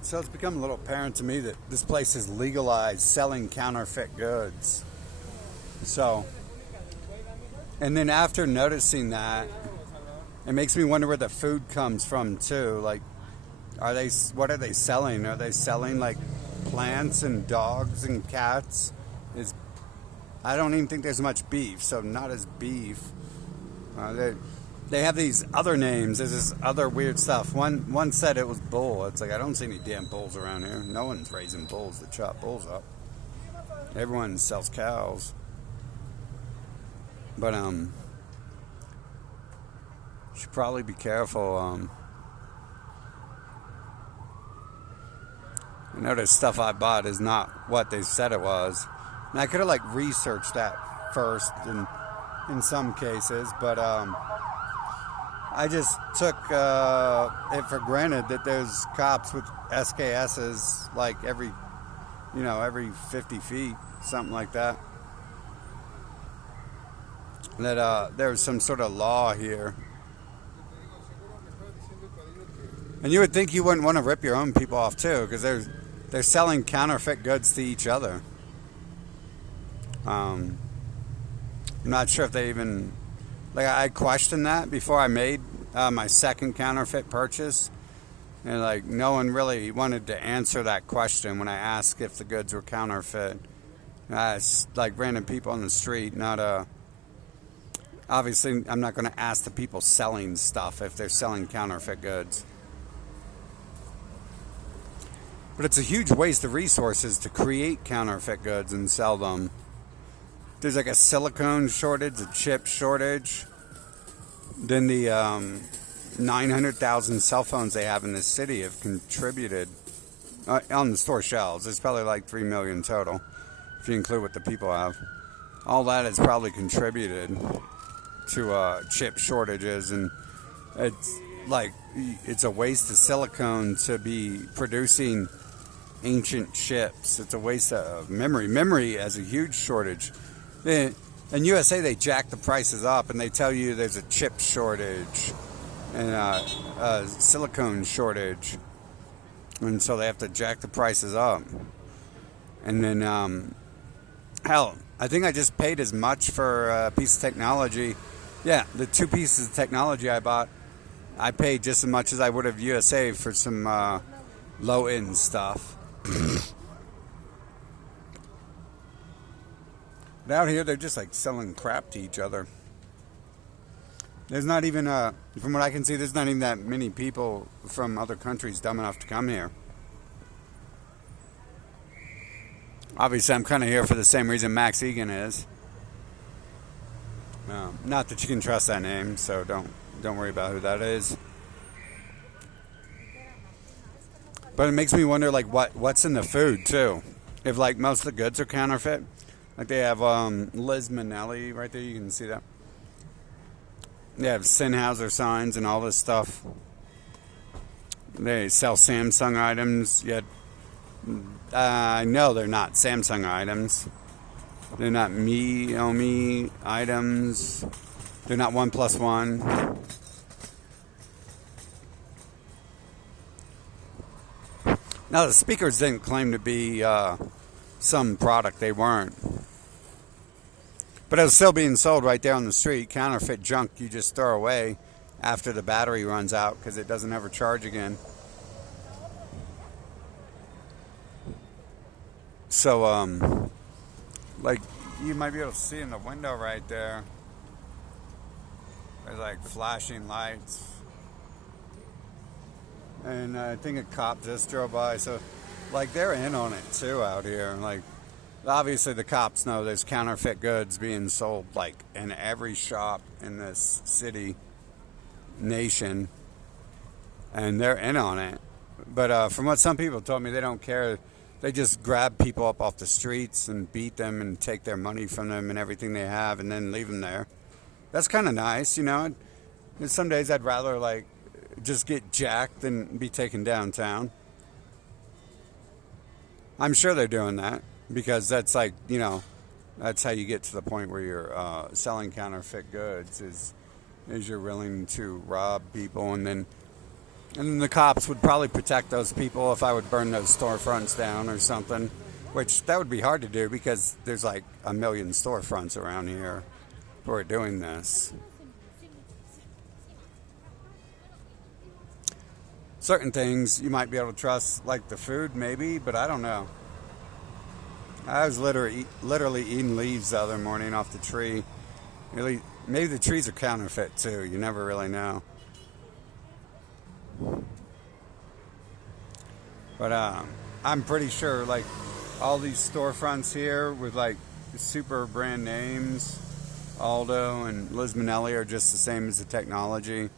So it's become a little apparent to me that this place is legalized selling counterfeit goods. So, and then after noticing that, it makes me wonder where the food comes from too. Like, what are they selling? Are they selling like plants and dogs and cats? Is I don't even think there's much beef, so not as beef. They have these other names. There's this other weird stuff. One said it was bull. It's like I don't see any damn bulls around here. No one's raising bulls to chop bulls up. Everyone sells cows. But should probably be careful. I know this stuff I bought is not what they said it was. And I could have like researched that first in some cases, but I just took it for granted that there's cops with SKSs like every 50 feet, something like that. That there's some sort of law here. And you would think you wouldn't want to rip your own people off too, because they're selling counterfeit goods to each other. I'm not sure if they even I questioned that before I made my second counterfeit purchase, and like no one really wanted to answer that question when I asked if the goods were counterfeit. It's like random people on the street, not obviously I'm not going to ask the people selling stuff if they're selling counterfeit goods. But it's a huge waste of resources to create counterfeit goods and sell them. There's like a silicone shortage, a chip shortage. Then the 900,000 cell phones they have in this city have contributed on the store shelves. There's probably like 3 million total, if you include what the people have. All that has probably contributed to chip shortages, and it's a waste of silicone to be producing ancient chips. It's a waste of memory. Memory has a huge shortage. In USA, they jack the prices up, and they tell you there's a chip shortage and a silicone shortage, and so they have to jack the prices up. And then, hell, I think I just paid as much for a piece of technology. Yeah, the 2 pieces of technology I bought, I paid just as much as I would have USA for some low-end stuff. But out here, they're just like selling crap to each other. There's not even, from what I can see, there's not even that many people from other countries dumb enough to come here. Obviously, I'm kind of here for the same reason Max Egan is. Not that you can trust that name, so don't worry about who that is. But it makes me wonder, like, what's in the food too. If like most of the goods are counterfeit, like they have Liz Minnelli right there, you can see that. They have Sennheiser signs and all this stuff. They sell Samsung items, yet I know they're not Samsung items. They're not Xiaomi items. They're not 1+1. Now, the speakers didn't claim to be some product. They weren't. But it was still being sold right there on the street. Counterfeit junk you just throw away after the battery runs out because it doesn't ever charge again. So, like, you might be able to see in the window right there. There's like flashing lights. And I think a cop just drove by, so like they're in on it too out here. Like obviously the cops know there's counterfeit goods being sold like in every shop in this city, nation, and they're in on it. But from what some people told me, they don't care. They just grab people up off the streets and beat them and take their money from them and everything they have and then leave them there. That's kind of nice, you know. And some days I'd rather like just get jacked than be taken downtown. I'm sure they're doing that because that's like, you know, that's how you get to the point where you're selling counterfeit goods is you're willing to rob people and then And then the cops would probably protect those people if I would burn those storefronts down or something, which that would be hard to do because there's like a million storefronts around here who are doing this. Certain things you might be able to trust, like the food maybe, but I don't know. I was literally eating leaves the other morning off the tree. Really, maybe the trees are counterfeit too. You never really know. But I'm pretty sure like all these storefronts here with like super brand names, Aldo and Liz Minnelli, are just the same as the technology.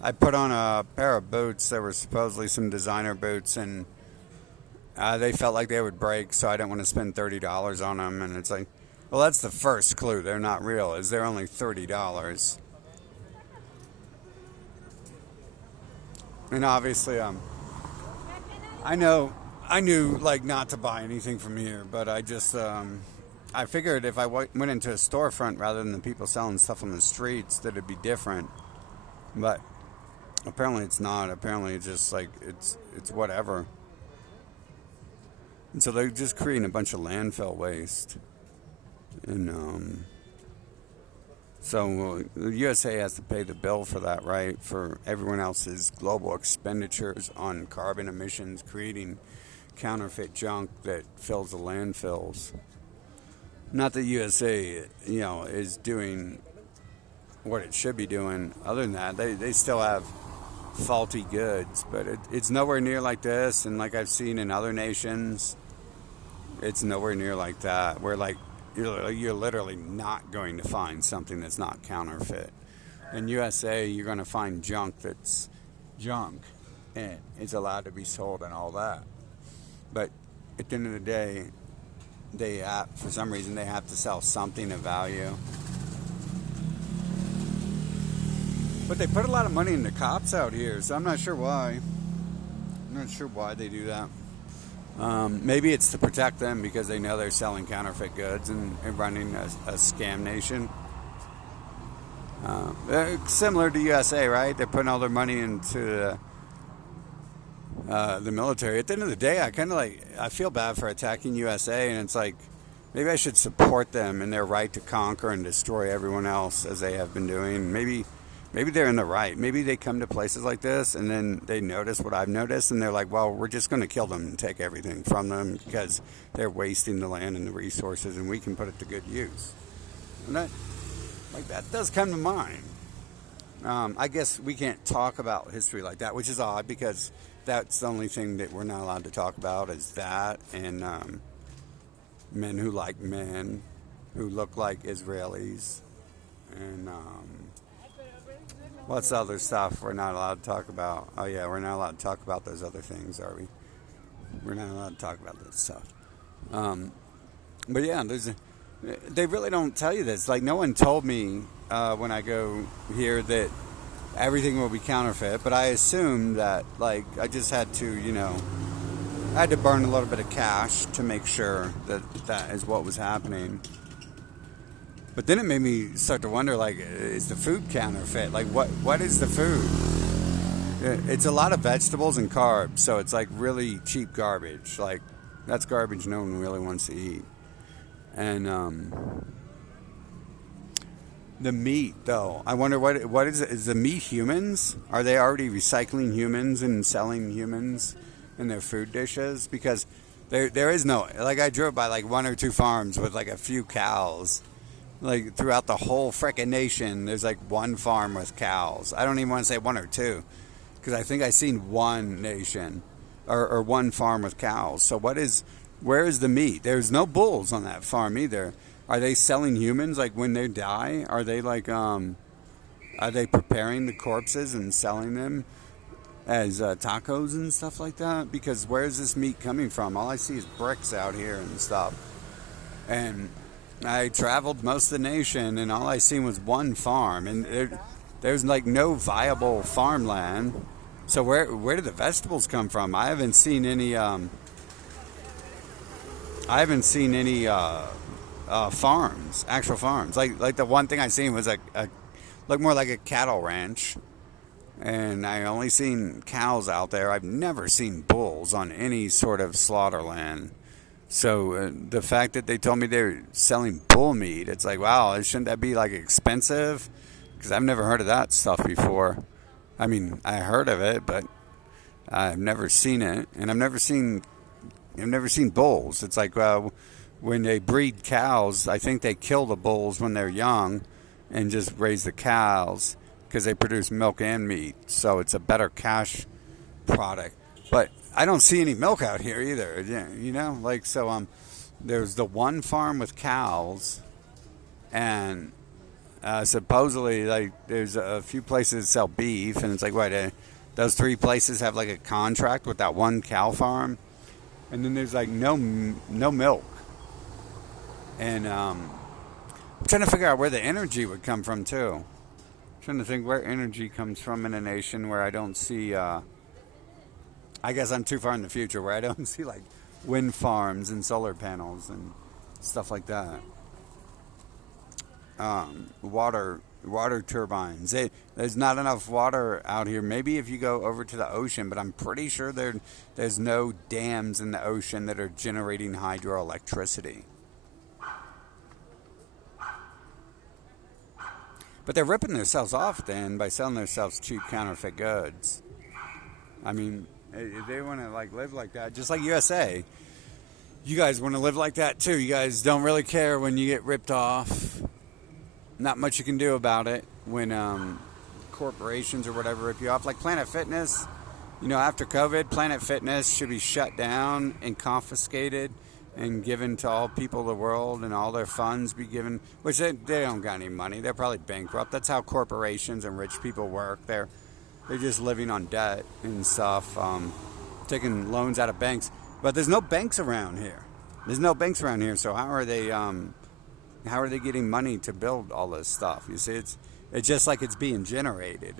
I put on a pair of boots that were supposedly some designer boots, and they felt like they would break, so I didn't want to spend $30 on them. And it's like, well, that's the first clue. They're not real, is they're only $30. And obviously, I knew like not to buy anything from here, but I just, I figured if I went into a storefront rather than the people selling stuff on the streets, that it'd be different. But apparently it's not. Apparently it's just like, it's whatever. And so they're just creating a bunch of landfill waste. And, so the USA has to pay the bill for that, right? For everyone else's global expenditures on carbon emissions, creating counterfeit junk that fills the landfills. Not that USA, is doing what it should be doing. Other than that, they still have faulty goods, but it's nowhere near like this. And like I've seen in other nations, it's nowhere near like that. Where like you're literally not going to find something that's not counterfeit. In USA, you're going to find junk that's junk and it's allowed to be sold and all that. But at the end of the day, for some reason, they have to sell something of value. But they put a lot of money into cops out here, so I'm not sure why. I'm not sure why they do that. Maybe it's to protect them because they know they're selling counterfeit goods and running a scam nation. Similar to USA, right? They're putting all their money into the military. At the end of the day, I feel bad for attacking USA, and it's like maybe I should support them in their right to conquer and destroy everyone else as they have been doing. Maybe they're in the right. Maybe they come to places like this and then they notice what I've noticed and they're like, well, we're just going to kill them and take everything from them because they're wasting the land and the resources and we can put it to good use. And that does come to mind. I guess we can't talk about history like that, which is odd because that's the only thing that we're not allowed to talk about is that and men who like men who look like Israelis and what's the other stuff we're not allowed to talk about? Oh, yeah, we're not allowed to talk about those other things, are we? We're not allowed to talk about that stuff. But, yeah, they really don't tell you this. Like, no one told me when I go here that everything will be counterfeit. But I assumed that, like, I just had to, I had to burn a little bit of cash to make sure that is what was happening. But then it made me start to wonder, like, is the food counterfeit? Like, what is the food? It's a lot of vegetables and carbs, so it's, like, really cheap garbage. Like, that's garbage no one really wants to eat. And the meat, though, I wonder what is it? Is the meat humans? Are they already recycling humans and selling humans in their food dishes? Because there is no, like, I drove by, like, one or two farms with, like, a few cows. Like, throughout the whole frickin' nation, there's, like, one farm with cows. I don't even want to say one or two, because I think I've seen one nation, or one farm with cows. So where is the meat? There's no bulls on that farm either. Are they selling humans, like, when they die? Are they, like, are they preparing the corpses and selling them as tacos and stuff like that? Because where is this meat coming from? All I see is bricks out here and stuff. And I traveled most of the nation, and all I seen was one farm, and there's like no viable farmland. So where do the vegetables come from? I haven't seen any. Farms, actual farms. Like the one thing I seen was like more like a cattle ranch, and I only seen cows out there. I've never seen bulls on any sort of slaughter land. So the fact that they told me they're selling bull meat, it's like, wow, shouldn't that be like expensive? Because I've never heard of that stuff before. I mean, I heard of it, but I've never seen it, and I've never seen bulls. It's like when they breed cows, I think they kill the bulls when they're young, and just raise the cows because they produce milk and meat. So it's a better cash product. But I don't see any milk out here either. You know, like so. There's the one farm with cows, and supposedly like there's a few places that sell beef, and it's like those 3 places have like a contract with that one cow farm, and then there's like no milk. And I'm trying to figure out where the energy would come from too. I'm trying to think where energy comes from in a nation where I don't see. I guess I'm too far in the future where I don't see like wind farms and solar panels and stuff like that. Water turbines. There's not enough water out here. Maybe if you go over to the ocean, but I'm pretty sure there's no dams in the ocean that are generating hydroelectricity. But they're ripping themselves off then by selling themselves cheap counterfeit goods. I mean, if they want to like live like that, just like USA, you guys want to live like that too. You guys don't really care when you get ripped off. Not much you can do about it when corporations or whatever rip you off. Like Planet Fitness, you know, after COVID, Planet Fitness should be shut down and confiscated and given to all people of the world, and all their funds be given, which they don't got any money. They're probably bankrupt. That's how corporations and rich people work. They're just living on debt and stuff, taking loans out of banks. But there's no banks around here. So how are they getting money to build all this stuff? You see, it's just like it's being generated.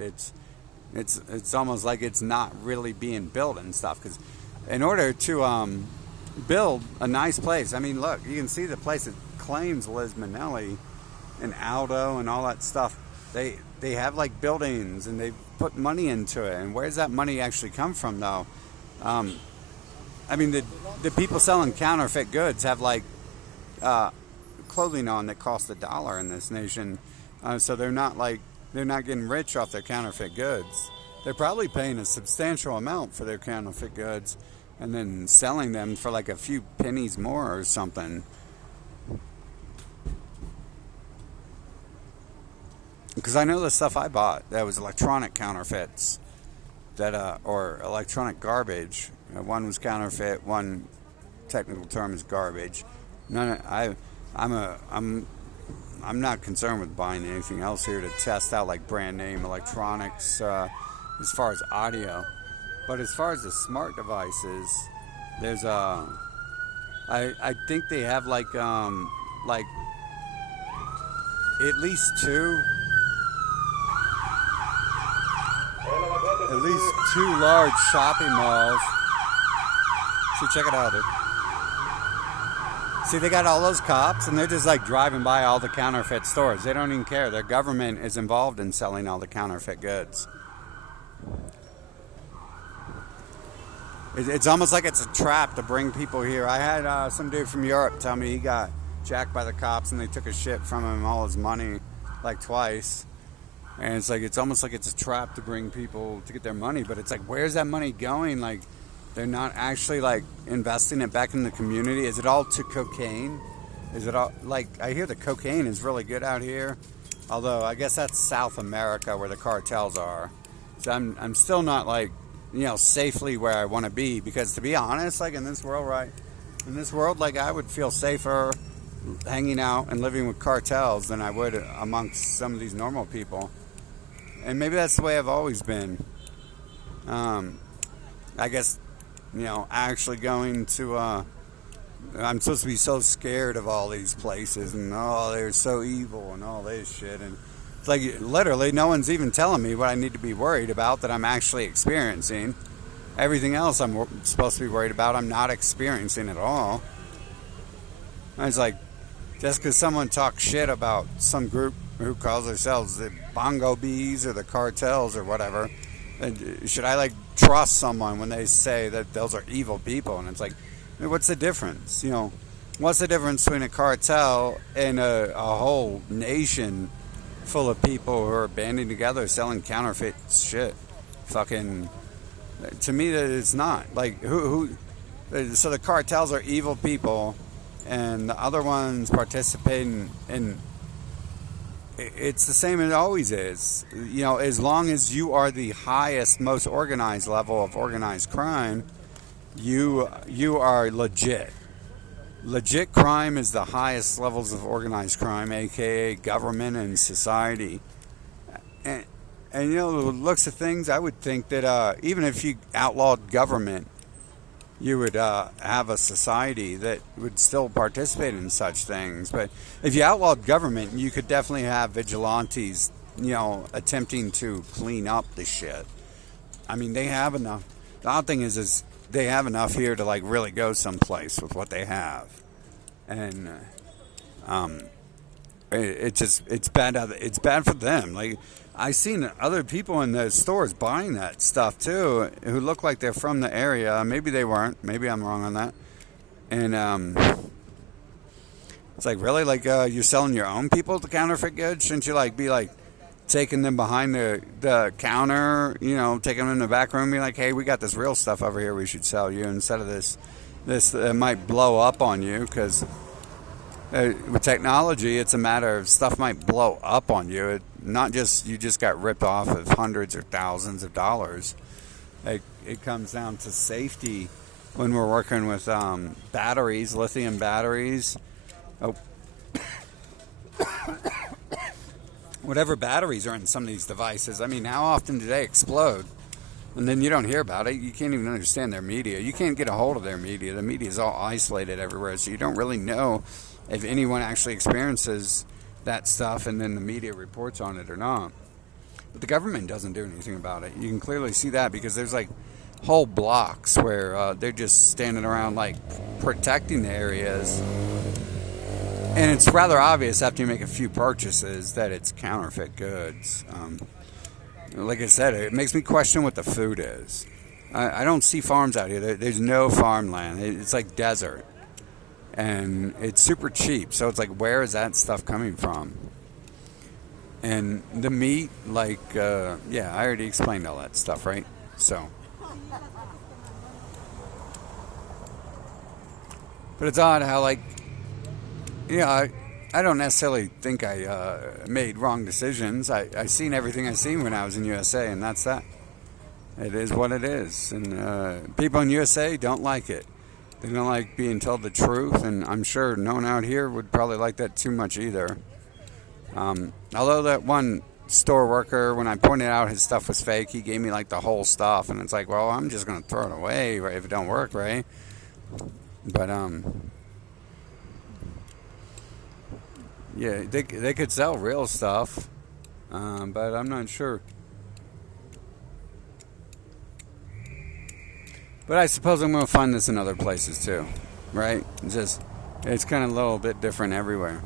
It's almost like it's not really being built and stuff. Because in order to build a nice place, I mean, look, you can see the place that claims Liz Minnelli and Aldo and all that stuff. They have like buildings and they put money into it. And where's that money actually come from, though? I mean, the people selling counterfeit goods have like clothing on that costs $1 in this nation, so they're not getting rich off their counterfeit goods. They're probably paying a substantial amount for their counterfeit goods and then selling them for like a few pennies more or something. Because I know the stuff I bought that was electronic counterfeits, or electronic garbage. One was counterfeit. One technical term is garbage. I'm not concerned with buying anything else here to test out like brand name electronics as far as audio. But as far as the smart devices, there's I think they have like at least two large shopping malls. So check it out, dude. See, they got all those cops, and they're just like driving by all the counterfeit stores. They don't even care. Their government is involved in selling all the counterfeit goods. It's almost like it's a trap to bring people here. I had some dude from Europe tell me he got jacked by the cops, and they took a shit from him, all his money, like twice. And it's like, it's almost like it's a trap to bring people to get their money. But it's like, where's that money going? Like, they're not actually like investing it back in the community. Is it all to cocaine? Is it all like, I hear the cocaine is really good out here, although I guess that's South America where the cartels are. So I'm still not like, you know, safely where I want to be, because to be honest, like in this world, like I would feel safer hanging out and living with cartels than I would amongst some of these normal people. And maybe that's the way I've always been. I guess, you know, actually going to, I'm supposed to be so scared of all these places and, oh, they're so evil and all this shit. And it's like, literally, no one's even telling me what I need to be worried about that I'm actually experiencing. Everything else I'm supposed to be worried about, I'm not experiencing at all. And it's like, just because someone talks shit about some group who calls themselves the Bongo Bees or the cartels or whatever, Should I like trust someone when they say that those are evil people? And it's like, what's the difference? What's the difference between a cartel and a whole nation full of people who are banding together selling counterfeit shit? Fucking, to me, that it's not. Like, who? So the cartels are evil people, and the other ones participating in. It's the same as it always is. As long as you are the highest, most organized level of organized crime, you are legit. Legit crime is the highest levels of organized crime, aka government and society. And the looks of things, I would think that even if you outlawed government, you would have a society that would still participate in such things. But if you outlawed government, you could definitely have vigilantes, attempting to clean up the shit. I mean, they have enough. The odd thing is they have enough here to like really go someplace with what they have, and it's bad. It's bad for them. Like, I seen other people in the stores buying that stuff too, who look like they're from the area. Maybe they weren't. Maybe I'm wrong on that. And it's like, really, like you're selling your own people the counterfeit goods? Shouldn't you be taking them behind the counter? Taking them in the back room, and be like, hey, we got this real stuff over here we should sell you, instead of this might blow up on you, because. With technology, it's a matter of stuff might blow up on you. Not just you just got ripped off of hundreds or thousands of dollars. It comes down to safety when we're working with batteries, lithium batteries. Oh. Whatever batteries are in some of these devices. I mean, how often do they explode? And then you don't hear about it. You can't even understand their media. You can't get a hold of their media. The media is all isolated everywhere, so you don't really know if anyone actually experiences that stuff and then the media reports on it or not. But the government doesn't do anything about it. You can clearly see that because there's like whole blocks where they're just standing around like protecting the areas. And it's rather obvious after you make a few purchases that it's counterfeit goods. Like I said, it makes me question what the food is. I don't see farms out here. There's no farmland. It's like desert. And it's super cheap. So it's like, where is that stuff coming from? And the meat, I already explained all that stuff, right? So. But it's odd how, I don't necessarily think I made wrong decisions. I seen everything I seen when I was in USA, and that's that. It is what it is. And people in USA don't like it. They don't like being told the truth, and I'm sure no one out here would probably like that too much either. Although that one store worker, when I pointed out his stuff was fake, he gave me the whole stuff, and it's like, well, I'm just going to throw it away if it don't work, right? But yeah, they could sell real stuff, but I'm not sure. But I suppose I'm going to find this in other places too, right? It's kind of a little bit different everywhere.